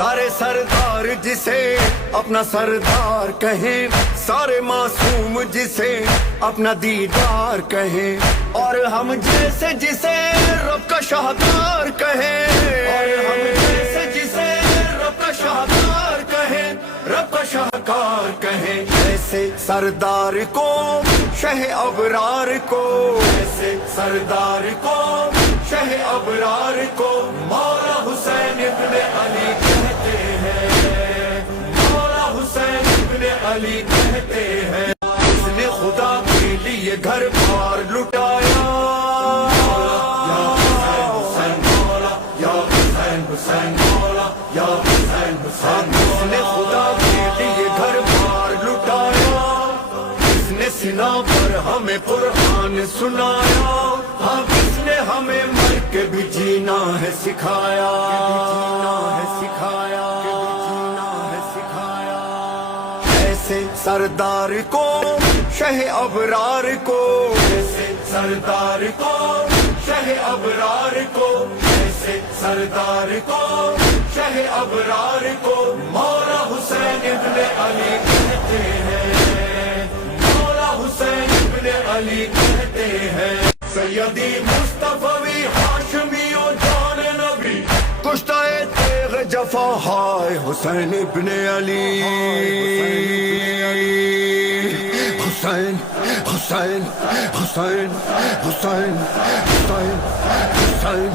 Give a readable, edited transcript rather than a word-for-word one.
سارے سردار جسے اپنا سردار کہیں، سارے معصوم جسے اپنا دیدار کہیں، اور ہم جیسے جسے رب کا شاہکار کہیں، اور ہم جیسے جسے رب کا شاہکار کہیں، رب کا شاہکار کہیں، ایسے سردار کو شہ ابرار کو، ایسے سردار کو شہ ابرار کو مولا حسین ابن علی کہتے ہیں، مولا حسین ابن علی کہتے ہیں۔ اس نے خدا کے لیے گھر بار لٹایا، یا حسین حسین مولا، یا حسین حسین مولا، یا حسین حسین۔ اس نے خدا کے لیے گھر بار لٹایا، اس نے سنا پر ہمیں قرآن سنایا، ہاں کس نے ہمیں مر کے بھی جینا ہے سکھایا، سکھایا، سکھایا۔ ایسے سردار کو شہ ابرار کو، ایسے سردار کو شہ ابرار کو، ایسے سردار کو شہ ابرار کو مولا حسین ابن علی کہتے ہیں، مولا حسین ابن علی کہتے ہیں۔ سیدی مصطفی ہاشمی و جان نبی، کشتہ تیغ جفا ہائے حسین ابن علی، حسین حسین حسین حسین حسین حسین